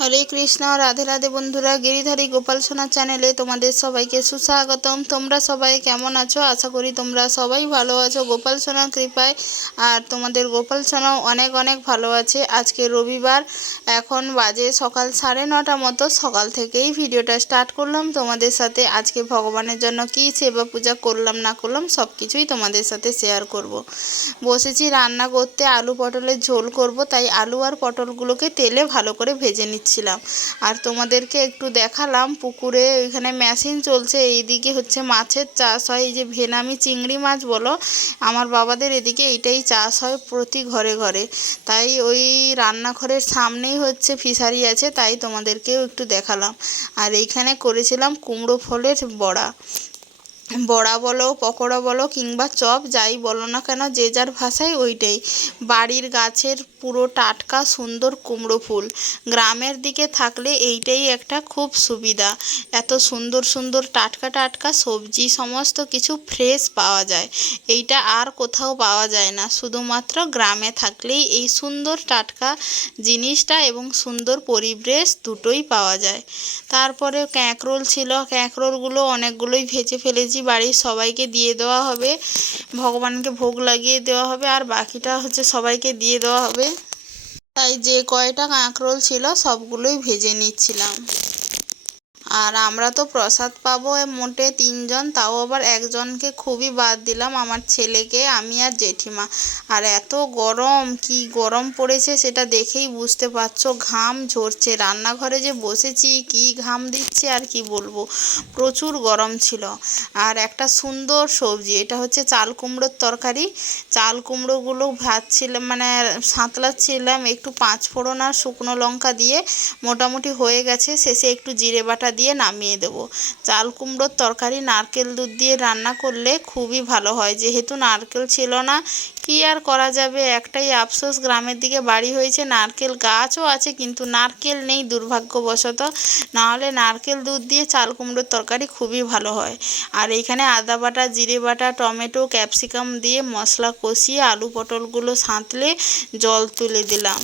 হরে কৃষ্ণ, রাধে রাধে বন্ধুরা, গিরিধারী গোপাল সোনা চ্যানেলে তোমাদের সবাইকে সুস্বাগতম। তোমরা সবাই কেমন আছো? আশা করি তোমরা সবাই ভালো আছো। গোপাল সোনার কৃপায় আর তোমাদের গোপাল সোনাও অনেক অনেক ভালো আছে। আজকে রবিবার, এখন বাজে সকাল সাড়ে নটা মতো। সকাল থেকেই ভিডিওটা স্টার্ট করলাম তোমাদের সাথে। আজকে ভগবানের জন্য কী সেবা পূজা করলাম, না করলাম সব কিছুই তোমাদের সাথে শেয়ার করব। বসেছি রান্না করতে, আলু পটলের ঝোল করব, তাই আলু আর পটলগুলোকে তেলে ভালো করে ভেজে নিচ্ছিলাম আর তোমাদেরকে একটু দেখালাম, পুকুরে ওইখানে মেশিন চলছে, এইদিকে হচ্ছে মাছের চাষ হয়, এই যে ভেনামি চিংড়ি মাছ বলো, আমার বাবাদের এদিকে এটাই চাষ হয় প্রতি ঘরে ঘরে। তাই ওই রান্নাঘরের সামনেই হচ্ছে ফিশারি আছে, তাই তোমাদেরকেও একটু দেখালাম। আর এইখানে করেছিলাম কুমড়ো ফলের বড়া। বড়া বলো, পকোড়া বলো কিংবা চপ, যাই বলো না কেন, যে যার ভাষায় ওইটাই। বাড়ির গাছের পুরো টাটকা সুন্দর কুমড়ো ফুল। গ্রামের দিকে থাকলে এইটাই একটা খুব সুবিধা। এত সুন্দর সুন্দর টাটকা টাটকা সবজি, সমস্ত কিছু ফ্রেশ পাওয়া যায়। এইটা আর কোথাও পাওয়া যায় না। শুধুমাত্র গ্রামে থাকলেই এই সুন্দর টাটকা জিনিসটা এবং সুন্দর পরিবেশ দুটোই পাওয়া যায়। তারপরে ক্যাঁকরোল ছিল। ক্যাঁকরোলগুলো অনেকগুলোই ভেজে ফেলেছি। বাড়ির সবাইকে দিয়ে দেওয়া হবে। ভগবানকে ভোগ লাগিয়ে দেওয়া হবে আর বাকিটা হচ্ছে সবাইকে দিয়ে দেওয়া হবে। তাই যে কয়টা কাঁকরোল ছিল সবগুলোই ভেজে নিচ্ছিলাম। আর আমরা তো প্রসাদ পাবো মোটে তিনজন, তাও আবার একজনকে খুবই বাদ দিলাম, আমার ছেলেকে, আমি আর জেঠিমা। আর এত গরম, কি গরম পড়েছে সেটা দেখেই বুঝতে পারছ, ঘাম ঝরছে, রান্নাঘরে যে বসেছি, কি ঘাম দিচ্ছে আর কি বলব, প্রচুর গরম ছিল। আর একটা সুন্দর সবজি, এটা হচ্ছে চাল কুমড়োর তরকারি। চাল কুমড়োগুলো ভাজছিলাম মানে সাঁতলাচ্ছিলাম, একটু পাঁচ ফোড়ন আর শুকনো লঙ্কা দিয়ে, মোটামুটি হয়ে গেছে, শেষে একটু জিরে বাটা দিয়ে নামিয়ে দেবো। চাল, কুমড়োর তরকারি, নারকেল দুধ দিয়ে রান্না করলে খুবই ভালো হয়। যেহেতু নারকেল ছিল না, কি আর করা যাবে? একটাই আফসোস, গ্রামের দিকে বাড়ি হয়েছে নারকেল গাছও আছে, কিন্তু নারকেল নেই দুর্ভাগ্যবশত। নাহলে নারকেল দুধ দিয়ে চাল, কুমড়োর তরকারি খুবই ভালো হয়। আর এইখানে আদা বাটা, জিরে বাটা, টমেটো, ক্যাপসিকাম দিয়ে মশলা কষিয়ে আলু পটলগুলো সাঁতলে জল তুলে দিলাম।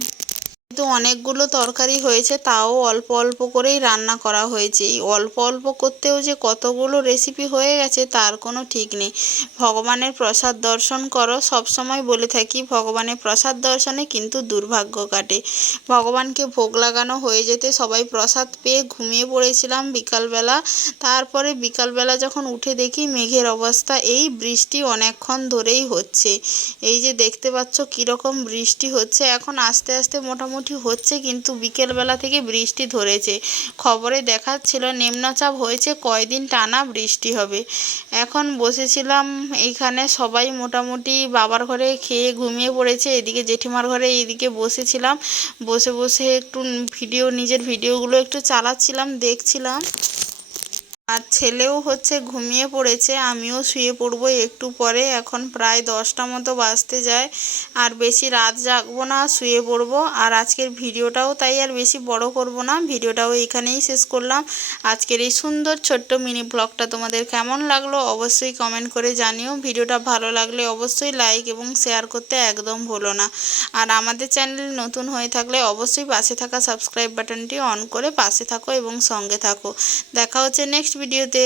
কিন্তু অনেকগুলো তরকারি হয়েছে, তাও অল্প অল্প করেই রান্না করা হয়েছে। এই অল্প অল্প করতেও যে কতগুলো রেসিপি হয়ে গেছে, তার কোনো ঠিক নেই। ভগবানের প্রসাদ দর্শন করো, সব সময় বলে থাকি, ভগবানের প্রসাদ দর্শনে কিন্তু দুর্ভাগ্য কাটে। ভগবানকে ভোগ লাগানো হয়ে যেতে সবাই প্রসাদ পেয়ে ঘুমিয়ে পড়েছিলাম বিকালবেলা। তারপরে বিকালবেলা যখন উঠে দেখি মেঘের অবস্থা, এই বৃষ্টি অনেকক্ষণ ধরেই হচ্ছে। এই যে দেখতে পাচ্ছ কীরকম বৃষ্টি হচ্ছে, এখন আস্তে আস্তে মোটামুটি হচ্ছে, কিন্তু বিকেলবেলা থেকে বৃষ্টি ধরেছে। খবরে দেখাচ্ছিল, নিম্নচাপ হয়েছে, কয়দিন টানা বৃষ্টি হবে। এখন বসেছিলাম এইখানে সবাই মোটামুটি বাবার ঘরে খেয়ে ঘুমিয়ে পড়েছে, এদিকে জেঠিমার ঘরে এইদিকে বসেছিলাম। বসে বসে একটু ভিডিও, নিজের ভিডিওগুলো একটু চালাচ্ছিলাম, দেখছিলাম। আর ছেলেও হচ্ছে ঘুমিয়ে পড়েছে, আমিও শুয়ে পড়ব একটু পরে। এখন প্রায় দশটা মতো বাজতে যায়, আর বেশি রাত জাগবো না, শুয়ে পড়ব। আর আজকের ভিডিওটাও তাই, আর বেশি বড় করব না। ভিডিওটাও এখানেই শেষ করলাম। আজকের এই সুন্দর ছোট্ট মিনি ব্লগটা তোমাদের কেমন লাগল অবশ্যই কমেন্ট করে জানিও। ভিডিওটা ভালো লাগলে অবশ্যই লাইক এবং শেয়ার করতে একদম ভুলো না। আর আমাদের চ্যানেল নতুন হয়ে থাকলে অবশ্যই পাশে থাকা সাবস্ক্রাইব বাটনটি অন করে পাশে থাকো এবং সঙ্গে থাকো। দেখা হচ্ছে নেক্সট ভিডিওতে